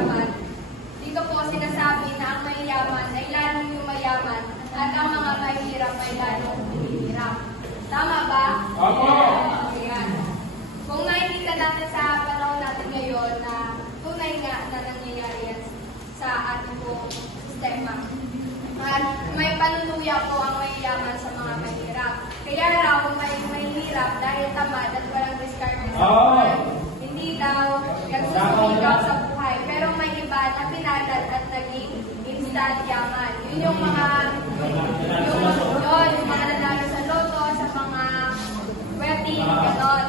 mayayaman, dito po sinasabi na ang mayayaman ay lalong yumayaman at ang mga mahihirap ay lalong humihirap. Tama ba? Opo! Ayan. Kung nakikita natin sa panahon natin ngayon na tunay nga na nangyayari yan sa ating pong sistema. At may panunuya po ang mayayaman sa mga mahirap. Kaya raw may mahirap dahil tamad at walang diskarte sa buhay. Hindi daw nagsusumikaw sa buhay. Pero may iba na pinagad at naging instant yaman. Yun yung mga nanalo sa loto, sa mga wedding, gano'n.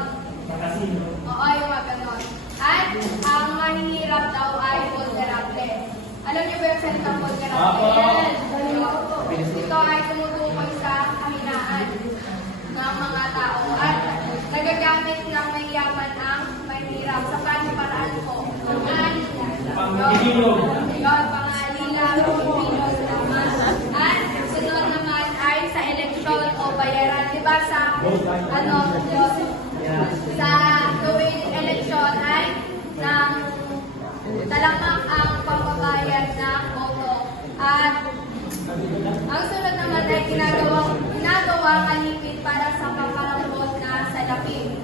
Oo, yung mga gano'n. At ang mahihirap daw ay vulnerable. Alam niyo ba yung salita vulnerable? Yan. Ito ay tumutukoy sa kahinaan ng mga tao at nagagamit ng mayayaman ang mahirap sa paniparaan po. Pangalila, Pilipinos naman. At sunod naman ay sa eleksyon o bayaran. Diba sa sa tuwing eleksyon ay ng talamak ang pagbabayad ng boto. At ang sunod naman ay ginagawa kalipit para sa paparambot na salapi.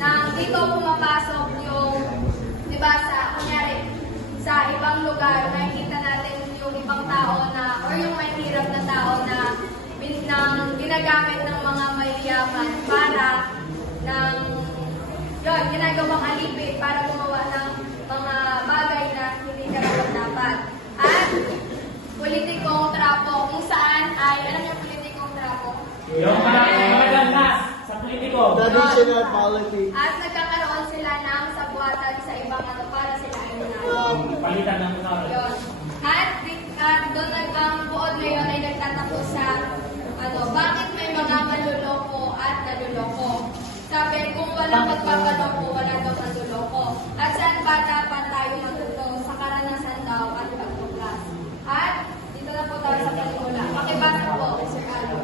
Na dito pumapasok yung, di ba, kunyari, sa ibang lugar, nakikita natin yung ibang tao na, or yung mahirap na tao na ginagamit ng mga mayayaman para ginagawang alipin para gumawa ng mga bagay na hindi karapat-dapat. At politikong trapo, kung saan ay, alam niyo politikong trapo? Yung magagas sa politiko. Traditional politics. At nagkakaroon sila ng sabuatan sa ibang para sila ay nanalo. Palitan ng mga. Yun. At doon ang buod ngayon ay nagtatapos sa bakit may mga manluloko at naluloko. Sabi, kung walang magpapaloko, wala daw manluloko. At saan ba dapat tayo matuto? Sa karanasan daw at pagtuklas. At dito na po tayo sa panimula. Pakibasa po, Sir Carlo.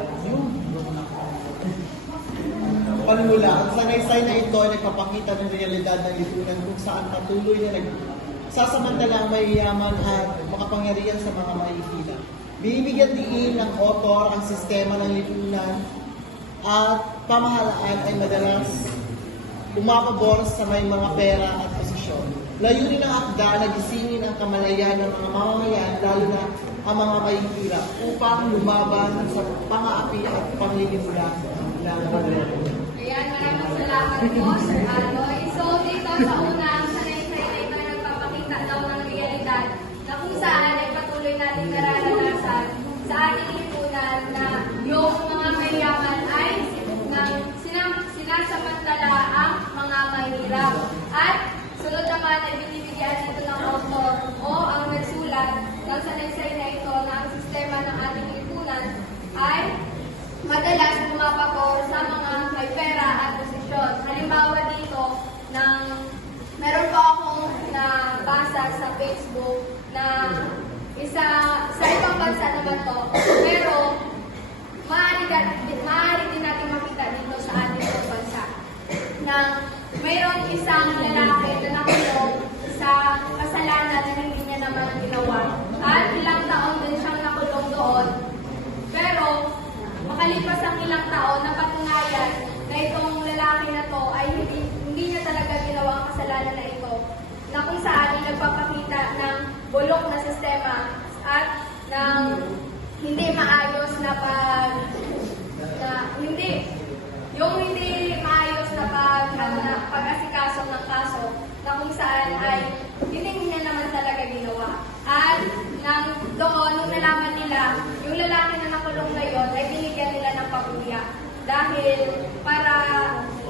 Panmula, ang sanaysay na ito ay nagpapakita ng realidad ng lipunan kung saan patuloy na nagsasamantala ang mayayaman at makapangyarihan sa mga mahihirap. Binibigyan diin ng author ang sistema ng lipunan at pamahalaan ay madalas umapabor sa may mga pera at posisyon. Layunin ng akda na gisingin ang kamalayan ng mga mamamayan, lalo na ang mga mahihirap, upang lumaban sa pang-aapi at panglilimula ng madalaro. Ayan, maraming salamat po, Sir Aloy. So, dito sa unang sanaysay na ito nagpapakita daw ng realidad na kung saan ay patuloy natin nararanasan sa ating lipunan na yung mga mayayaman ay sinasamantala ang mga mahirap. At sunod naman ay binibigyan ito ng author o ang nagsulat ng sanaysay na ito na ang sistema ng ating lipunan ay madalas pumapakor sa mga may pera at posisyon. Halimbawa dito, meron po akong nabasa sa Facebook na sa ibang bansa naman to, pero maaari din natin makita dito sa ating bansa na mayroong isang lalaki na nakulong sa kasalanan na hindi niya naman ginawa. At ilang taon din siyang nakulong doon. Pero makalipas ang ilang taon, napatunayan na itong lalaki na to ay hindi niya talaga ginawa ang kasalanan na ito, na kung saan ay nagpapakita ng bulok na sistema at ng hindi maayos na hindi maayos na pag-asikaso ng kaso, na kung saan ay hindi niya naman talaga ginawa. At nung nalaman nila, yung lalaki na nakulong ngayon ay binigyan nila ng pabuya. Dahil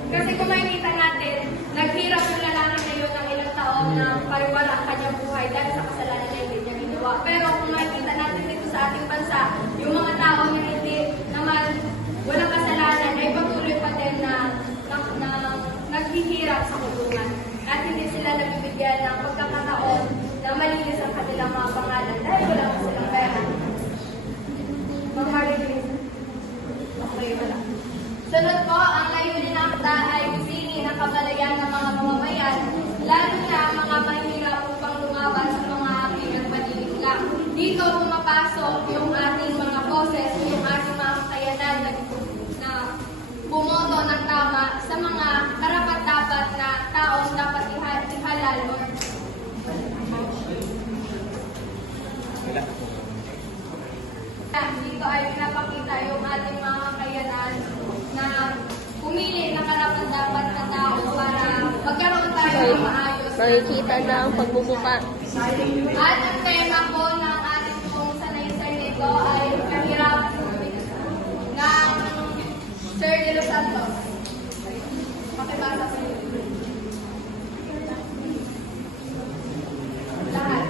kasi kung makikita natin, naghirap yung lalaki na yun ng ilang taon na pariwala ang kanyang buhay dahil sa kasalanan na hindi niya ginawa. Pero kung makikita natin dito sa ating bansa, yung mga tao na hindi naman walang kasalanan ay patuloy pa din na naghihirap sa kulungan. At hindi sila nabibigyan ng pagkakataon na malinis ang kanilang mga pangalan dahil wala pa silang pera. Okay, wala. Sunod po, ang layunin ng akda ay gisingin ang kabalayan ng mga mamamayan, lalo na ang mga mahirap upang lumaban sa mga bumoto ng tama sa mga karapat-dapat na taong dapat ihalal. Dito ay pinapakita yung ating mga kakayanan na pumili ng karapat-dapat na tao para magkaroon tayo ng maayos. Makikita na ang pagbubuka. At ang tema po ng ating pong sanaysay nito ay kahirap ng Sir De Los Santos. Pakibasa po yun. Lahat.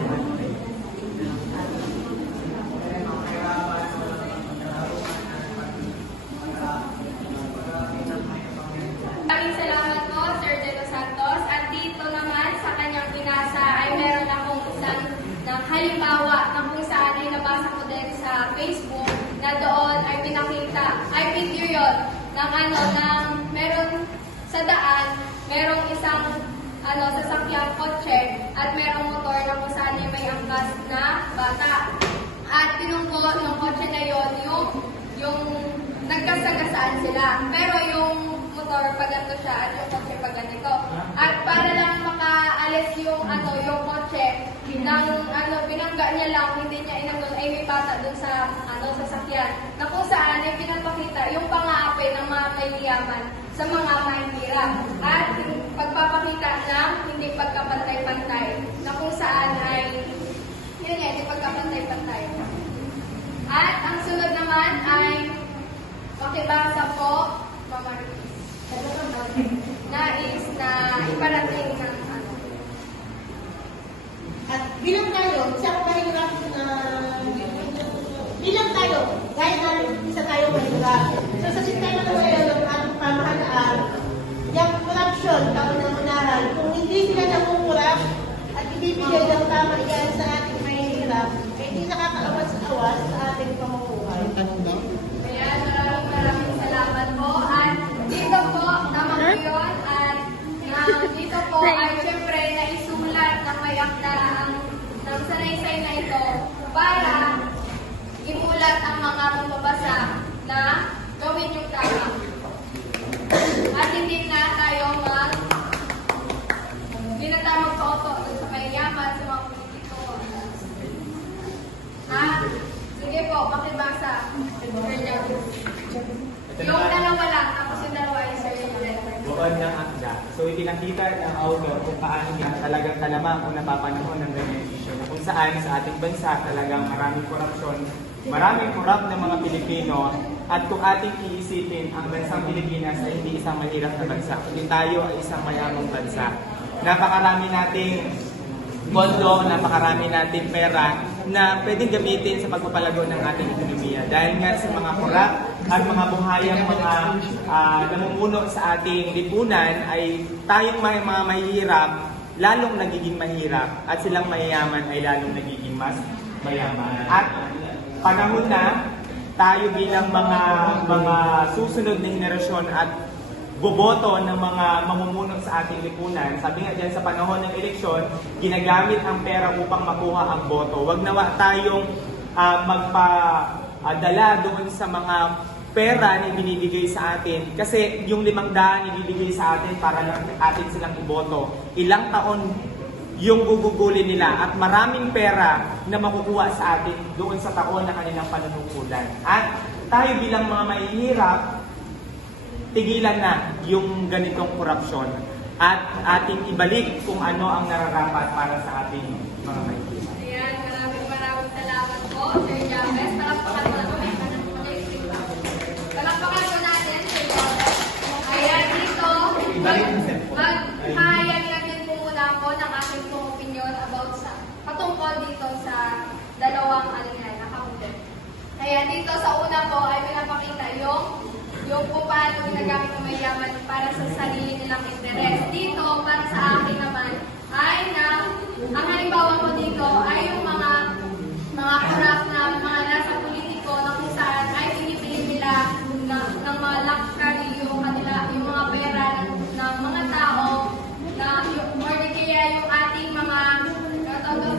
Maraming salamat po, Sir De Los Santos. At dito naman sa kanyang binasa ay meron akong isang ng halimbawa na kung saan ay nabasa ko din sa Facebook na doon ay pinakita, ay video yun, ng meron sa daan, merong isang sasakyang kotse at merong motor na kung saan ay may angkas na bata. At pinungko ng kotse na yun, yung nagkasagasaan sila. Pero yung motor pag ganito siya at yung kotse pag ganito. At para lang makaalis yung kotse, binangga niya lang, hindi niya inagod, ay may bata dun sa sasakyan. Na kung saan ay pinapakita yung pang-aapi ng mga mayayaman sa mga mahihirap. At pagpapakita ng hindi pagkapantay-pantay, na kung saan ay, yun nga, hindi pagkapantay-pantay. At ang sunod naman ay, makibasa po, Mama Riz, nais na iparating ng At bilang tayo, isa ko mahirap bilang tayo, dahil na isa tayo mahirap. So sa sistema na ngayon ng ating pamahalaan, yung corruption, tao ng unahan, kung hindi sila namumurap at ibibigay ng tama yan sa ating mahirap, ay hindi nakakaawat sa awas sa ating pamumuhay. Tanong daw? Kaya maraming salamat po. At dito po, tama po yun. At dito po ay syempre naisulat ng may akda ng sanaysay na ito para imulat ang mga mababasa na gawin yung tama. At hindi na tayo hindi na tayo magpa-auto sa mayayaman, sa mga politiko. Sige po, pakibasa. Yung dalawa lang, tapos yung dalawa ay Sir Jonathan. Bukod ng akda. So ipinakita ng author kung paano niya talagang talamak kung napapanahon ng ganyan issue. Kung saan sa ating bansa talagang maraming korupsyon, maraming korap ng mga Pilipino, at kung ating iisipin, ang bansang Pilipinas ay hindi isang mahirap na bansa, kundi tayo ay isang mayamang bansa. Napakarami nating pondo, napakarami nating pera na pwedeng gamitin sa pagpapalago ng ating ekonomiya. Dahil nga sa mga korap at mga buhayang mga namumuno sa ating lipunan ay tayong mga mahihirap lalong nagiging mahirap at silang mayayaman ay lalong nagiging mas mayaman. At panahon na tayo bilang mga susunod na henerasyon at boboto ng mga mamumuno sa ating lipunan. Sabi nga dyan sa panahon ng eleksyon, ginagamit ang pera upang makuha ang boto. Huwag nawa tayong magpadala doon sa mga pera na ibinibigay sa atin. Kasi yung 500 ibibigay sa atin para lang atin silang iboto. Ilang taon yung gugugulin nila at maraming pera na makukuha sa atin doon sa taon na kanilang panunungkulan. At tayo bilang mga mahihirap, tigilan na yung ganitong korupsyon at ating ibalik kung ano ang nararapat para sa ating mga mahihirap. Ayan, maraming salamat po, Sir James. Palakpakan po natin. Palakpakan po natin, Sir James. Ayan, dito, maghahayag na din po muna ako ng aking pong opinion about sa patungkol dito sa dalawang nakakuntin. Ayan, dito sa una po ay pinapakita yung kung paano ginagamit ng mayaman para sa sarili nilang interes. Dito, para sa akin naman, ay ang halimbawa ko dito ay yung mga corrupt na mga nasa politiko na kung saan ay pinipili nila ng mga luxury yung mga pera ng mga tao or kaya yung ating mga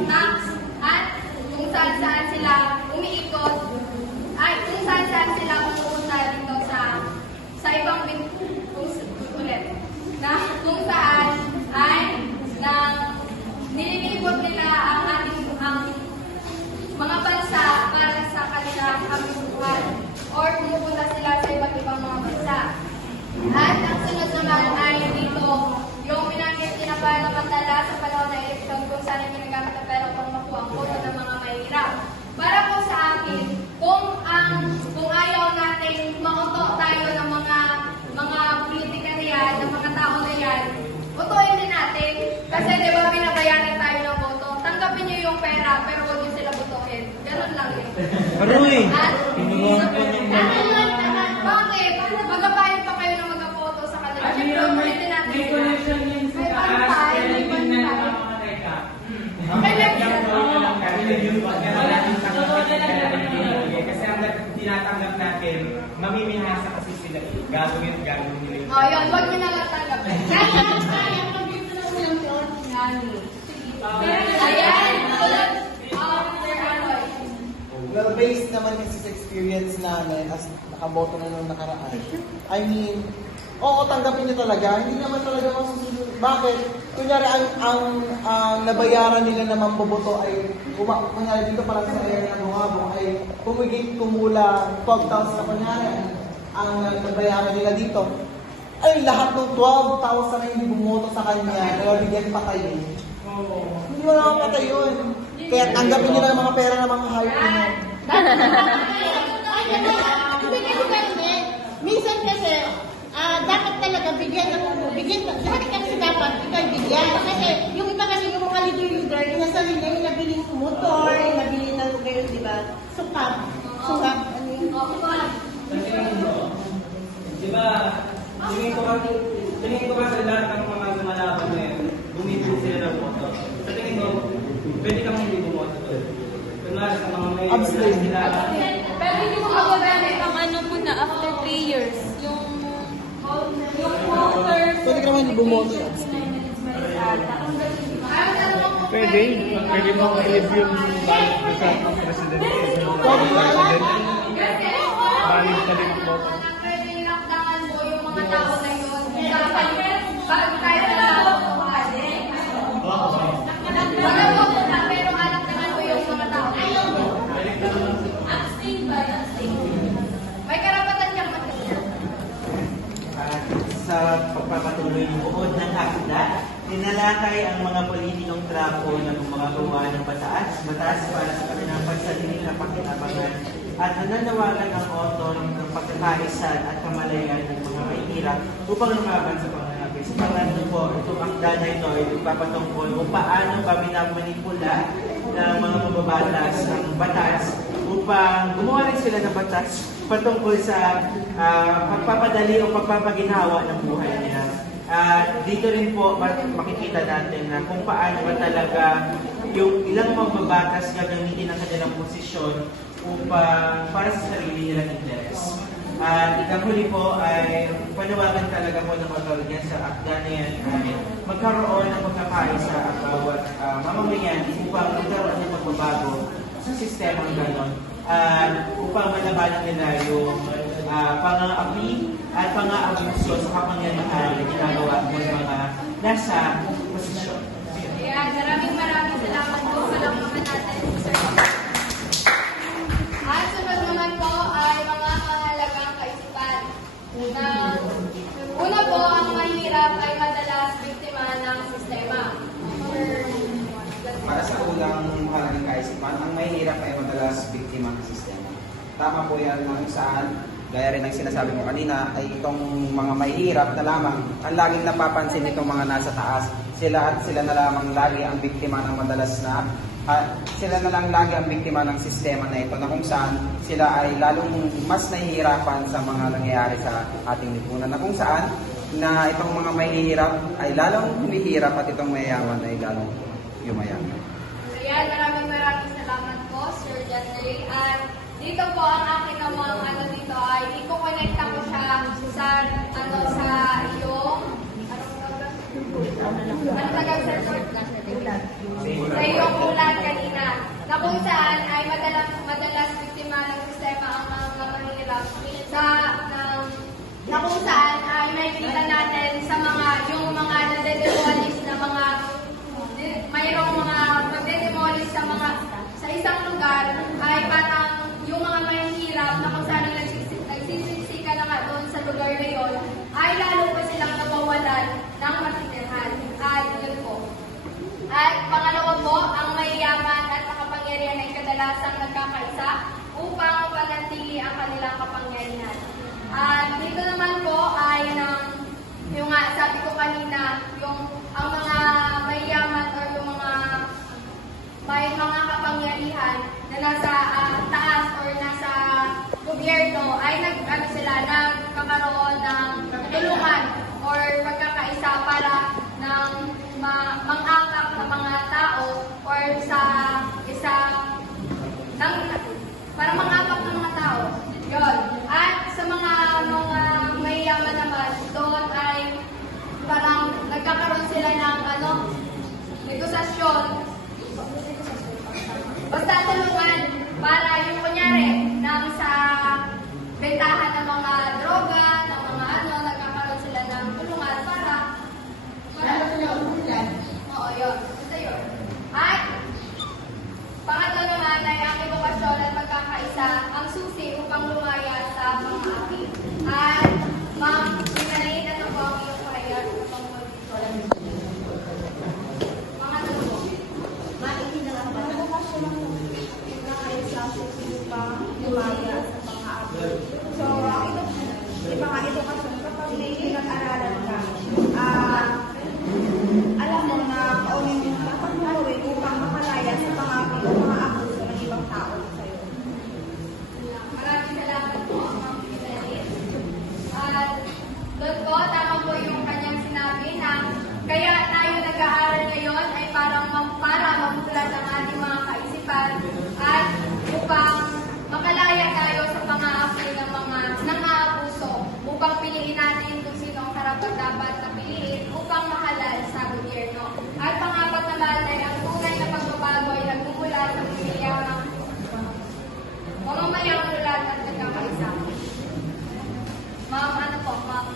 tax at kung saan sila umiikot ay kung saan sila pupunta dito sa ibang Aroy! At Pinuha ko ng bakit? Magpapayo pa kayo na mag-photo sa kanila. At Siyempre, meron ulitin natin may sila. connection yun sa May taas. pantay, Kaya may hindi na pantay. namamatay ka. Okay, let's go. Kasi ang tinatanggap natin, mamimihasa kasi sila. Gagawin nila yung Oh, yun. Huwag niyo na lang tanggapin. Ayan. Tulad. Sir Anoy. Well, based naman kasi sa experience namin as nakaboto na nung nakaraan, I mean, oo, tanggapin niyo talaga. Hindi naman talaga masusunod. Bakit? Kunyari, ang nabayaran nila na mamboboto ay, kunyari dito parang sa area ng Bungabong ay kumula 12,000 na kunyari ang nabayaran nila dito. Ay, lahat ng 12,000 na hindi bumoto sa kanya, nabigyan pa kayo. Hindi mo naman patay yun. Kaya tanggapin nyo na ang mga pera ng mga hayop ninyo. Minsan kasi, dapat talaga bigyan, lahat kasi dapat ikaw bigyan. Kasi yung iba kasi yung mga leader, inasali niya yung nabiling motor, yung nabiling ng gayon, di ba? Sukab, ano yun? Di ba, tingin ko kasi lahat ng mga lumalaban na yun, bumibili sila ng boto. Sa tingin ko, pwede kang hindi bumoto doon. Kunwari sa mga may Abstain. Pero hindi mo magagamit. Ang ano po na, after 3 years, yung voter... Pwede ka naman bumoto. Pwede mo i-live yung Balik na rin po. Pwede nilakdangan mo yung mga tao na yun. Pag tayo na magaboto na, pero alam naman mo yung mga tao na yun. Abstain ba? Abstain. May karapatan kang mag-abstain. Sa pagpapatuloy buod ng akda, tinalakay ang mga politikong trapo ng mga gawa ng batas para sa kanilang pagsaliling na pakinabangan at nananawagan ang author ng pagkakaisan at kamalayan ng mga mahihirap upang lumaban sa panganapin. Sa pangalan po, itong akda na ito ay ipapatungkol kung paano kami namanipula ng mga mababatas ng batas upang gumawa rin sila ng batas patungkol sa pagpapadali o pagpapaginhawa ng buhay nila. Dito rin po makikita natin na kung paano ba talaga yung ilang mababatas gagamitin ang kanilang posisyon upang para sa sarili nilang interes. At ikahuli po ay panawagan talaga po ng otoridad sa akda na yan ay magkaroon ng pagkakaisa at bawat mamamayan upang magkaroon ng pagbabago sa sistemang ganon upang malabanan nila yung pang-aapi at pang-aabuso sa kapangyarihan na ginagawa ng mga nasa posisyon. Ayan, maraming salamat po. Palakpakan natin, Sir. At sunod naman po ay mga mahalagang kaisipan. Una po, ang mahirap ay madalas biktima ng sistema. Para sa unang mahalagang kaisipan, ang mahihirap ay madalas biktima ng sistema. Tama po yan kung saan, gaya rin ng sinasabi mo kanina, ay itong mga mahihirap na lamang ang laging napapansin nitong mga nasa taas. Sila na lamang lagi ang biktima ng madalas na sila na lang lagi ang biktima ng sistema na ito na kung saan sila ay lalong mas nahihirapan sa mga nangyayari sa ating lipunan na kung saan na itong mga mahihirap ay lalong humihirap at itong mayayaman ay lalong yumayaman. Ayan, maraming salamat po, Sir John Ray. At dito po ang akin namang dito ay i-connecta ko siya sa iyong sa iyong ulat kanina na kung saan ay madalas biktima ng sistema ang mga mahirap na kung saan ay makikita natin sa yung mga nade-demolish na mayroong mga magde-demolish sa isang lugar ay parang yung mga mahihirap na kung saan nagsisiksika na nga doon sa lugar na yun ay lalo pa silang nabawalan ng matitirhan. At yun po. At pangalawa po, ang mayayaman at makapangyarihan ay kadalasang nagkakaisa upang panatili ang kanilang kapangyarihan. At dito naman po ay yung nga sabi ko kanina, ang mga mayayaman o yung mga may mga kapangyarihan na nasa taas mang-akap na mga tao or sa isang para mang-akap ng mga tao. Yun. At sa mga mayayaman naman, doon ay parang nagkakaroon sila ng negosasyon. Basta tulungan para yung kunyari nang sa bentahan ng mga droga, ng mga nagkakaroon sila ng tulungan para oo, yun. Basta yun. At pangatlo naman ay ang edukasyon at pagkakaisa ang susi upang lumaya sa mga api. At Ma'am Minalit, ano po ang iyong pahayag upang pangatlo po. So, yung mga edukasyon, kapag may pinag-aralan ka, alam mo na kaunin mo dapat mo gawin upang makalaya sa pangapi o mga abuso ng ibang tao sa'yo. Maraming salamat po, Ma'am Minalit. At doon po, tama po yung kanyang sinabi na kaya tayo nag-aaral ngayon ay para mamulat ang ating mga kaisipan at upang makalaya tayo sa pang-aapoy ng mga nang-aabuso upang piliin natin kung sino ang karapat-dapat na piliin upang mahalal sa gobyerno. At pang-apat naman ay ang tunay na pagbabago ay nagmumula sa mamamayang lulat at nagkakaisa. Ma'am, ano po, Ma'am?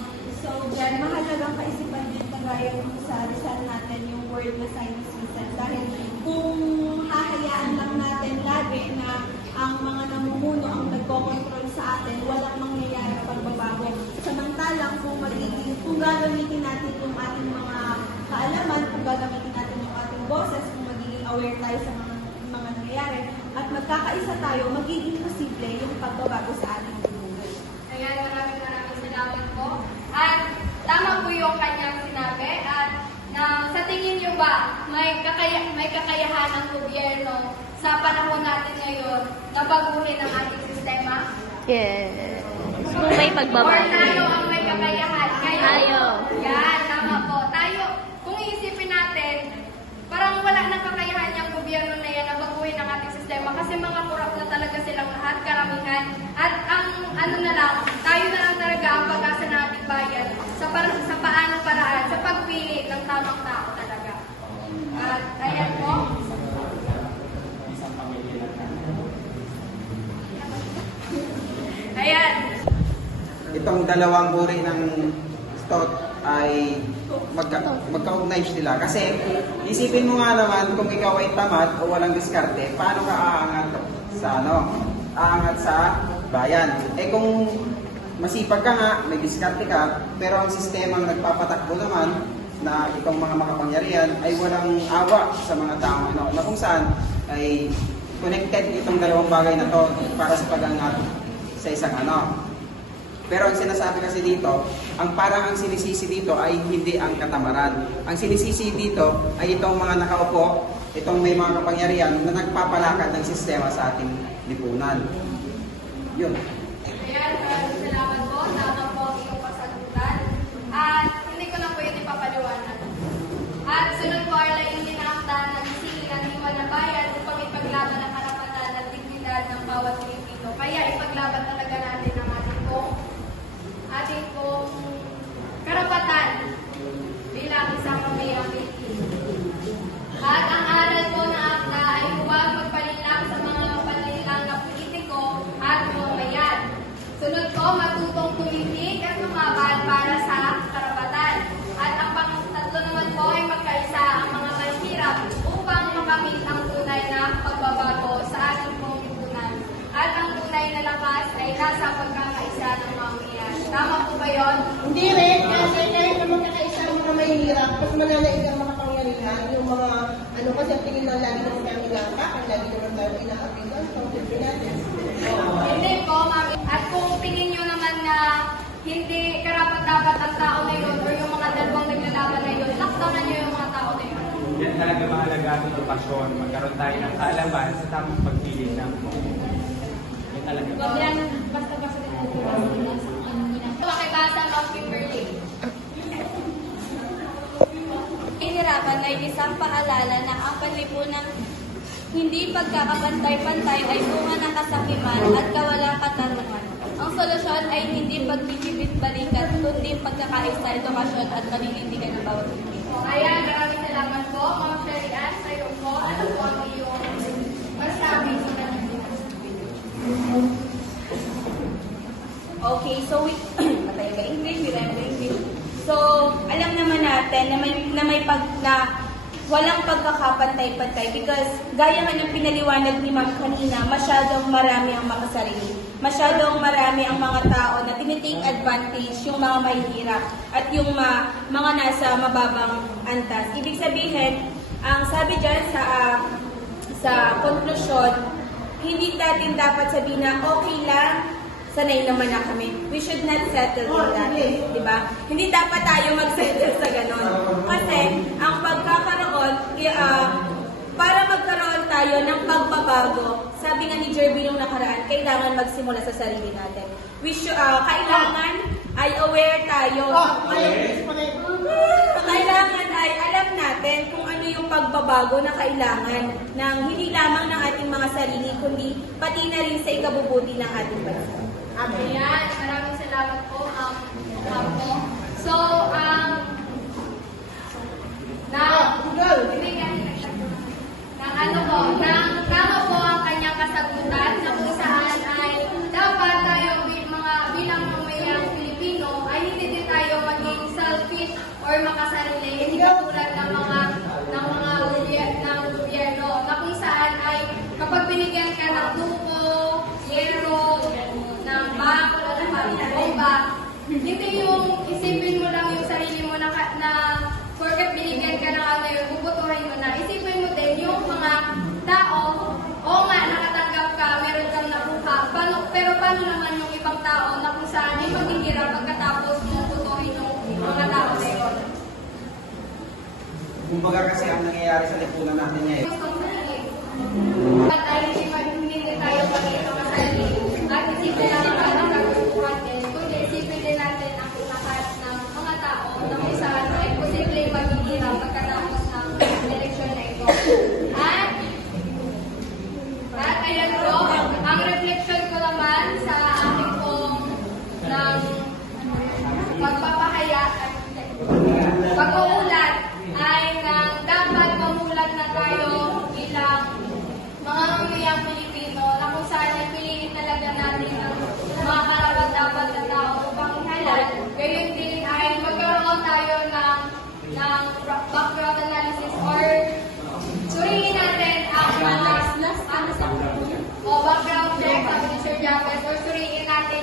So, yan, mahalagang kaisipan din kagaya yung sa Rizal natin, yung word na sinus season. Dahil kung hahayaan lang natin lagi na ang mga namumuno ang nagkocontrol sa atin, walang mangyayari pagbabago. Samantalang kung gagamitin natin yung ating mga kaalaman, kung gagamitin natin yung ating boses, kung magiging aware tayo sa mga nangyayari, at magkakaisa tayo, magiging posible yung pagbabago sa ating buhay. Ayan, maraming salamat po. At tama po yung kanyang sinabi at na sa tingin niyo ba may kakayahan ng gobyerno sa panahon natin ngayon na baguhin ang ating sistema? Yes. Kung may Or pagbabago. tayo ang may kakayahan? Tayo. Yan, tama po. Tayo, kung iisipin natin, parang wala nang kakayahan yung gobyerno na yan na baguhin ang ating sistema kasi mga kurap na talaga silang lahat, karamihan. At ang tayo na lang talaga ang pag-asa ng ating bayan sa paanong paraan, sa pagpili ng tamang tao talaga. At ayan po. Ayan. Itong dalawang uri ng stout ay magka-ugnay sila. Kasi isipin mo nga naman kung ikaw ay tamad o walang diskarte, paano ka aangat aangat sa bayan. Kung masipag ka nga, may diskarte ka, pero ang sistemang nagpapatakbo naman na itong mga makapangyarihan ay walang awa sa mga tao na kung saan ay connected itong dalawang bagay na to para sa pag-angat sa isang Pero ang sinasabi kasi dito, ang sinisisi dito ay hindi ang katamaran. Ang sinisisi dito ay itong mga nakaupo, itong may mga kapangyarihan na nagpapalakad ng sistema sa ating lipunan. Yun. Ayan, maraming salamat po. Tama po ang iyong pasagutan. At hindi ko na po yun ipapaliwanag. At sunod po ay layunin ng akda na gisingin ang iwan na bayan upang ipaglaban ang karapatan at dignidad ng bawat Pilipino. Kaya ipaglaban talaga natin ang ating pong karapatan bilang isang mamayang Pilipino. At ang aral po na akda ay huwag magpalinlang sa mga palinlang na politiko at mamamayan. Sunod po, matutong tumitig at lumaban para sa karapatan. At ang pang-tatlo naman po ay magkaisa ang mga mahirap upang makamit ang tunay na pagbabago sa ating pong lipunan. At ang tunay na lakas ay nasa pagkakaisa ng mamamayan. Tama po ba yun? Hindi rin, kasi kahit na magkakaisa ang mga mahihirap, mas mananaig ang makapangyarihan, yung mga, kasi ang tingin lang lagi ng kami ang lagi naman tayo inaapitan, so, siyempre natin. Hindi po, mami. At kung tingin nyo naman na hindi karapat-dapat ang tao na yun or yung mga dalawang naglalaban na yun, lockdownan nyo yung mga tao na yun. Yan talaga mahalaga ang edukasyon. Magkaroon tayo ng kaalaman sa tamang pagpili ng yan talaga. Yan, basta-basta din natin. Pakibasa, Ma'am Kimberly. Hihirapan ay isang paalala na ang panlipunang hindi pagkakapantay-pantay ay bunga ng kasakiman at kawalang katarungan. Ang solusyon ay hindi pagbibit-balikat, kundi pagkakaisa, edukasyon at paninindigan ng bawat Pilipino. Ayan, maraming salamat po, Ma'am Sharian, sa iyo po. Ano po ang iyong masabi sa kanyang Okay, so patay ba English? Remember English? So, alam naman natin na walang pagkakapantay-pantay because gaya nga ng pinaliwanag ni Ma'am kanina, masyadong marami ang makasarili. Masyadong marami ang mga tao na tinitake advantage yung mga mahihirap at yung mga nasa mababang antas. Ibig sabihin, ang sabi dyan sa konklusyon, hindi natin dapat sabihin na okay lang, sanay naman na kami. We should not settle for that. Diba? Hindi dapat tayo mag-settle sa ganon. Kasi, ang pagkakaroon, para magkaroon tayo ng pagbabago, sabi nga ni Jerby nung nakaraan, kailangan magsimula sa sarili natin. Kailangan ay aware tayo. Kailangan ay alam natin kung ano yung pagbabago na kailangan ng hindi lamang ng ating mga sarili, kundi pati na rin sa ikabubuti ng ating bansa. Ayan, maraming salamat po, po. So, tama po ang kanyang kasagutan na kung saan ay dapat tayo bilang mamayang Pilipino ay hindi din tayo maging selfish or makasarili. Hindi katulad ng gobyerno na kung saan ay kapag binigyan ka ng tubo, yero, ng bako, ng bomba, hindi yung isipin mo lang yung sarili mo na porket binigyan ka ng ano yun, bubutuhin mo na. Isipin mo din yung mga tao, oo nga, nakatanggap ka, meron kang nakuha, pero paano naman yung ibang tao na kung saan ay maghihirap pagkatapos mo butuhin yung mga tao na yun? Kumbaga kasi ang nangyayari sa lipunan natin ngayon. At dahil hindi tayo maging mga sarili, at isipin lang ang parang kagustuhan din, kundi isipin din natin ang lahat ng mga tao na kung saan ay posibleng maghihirap pagkatapos ng eleksyon na ito. At ayan po, ang reflection ko naman sa aking pong ng pagpapahaya at pag-uulat ay dapat mamulat na tayo bilang mga mamayang Pilipino na kung saan ay piliin talaga natin ang mga karapat-dapat na tao upang ihalal. Gayon din ay magkaroon tayo ng background analysis or suriin natin ang background check, sabi ni Sir Japes, or suriin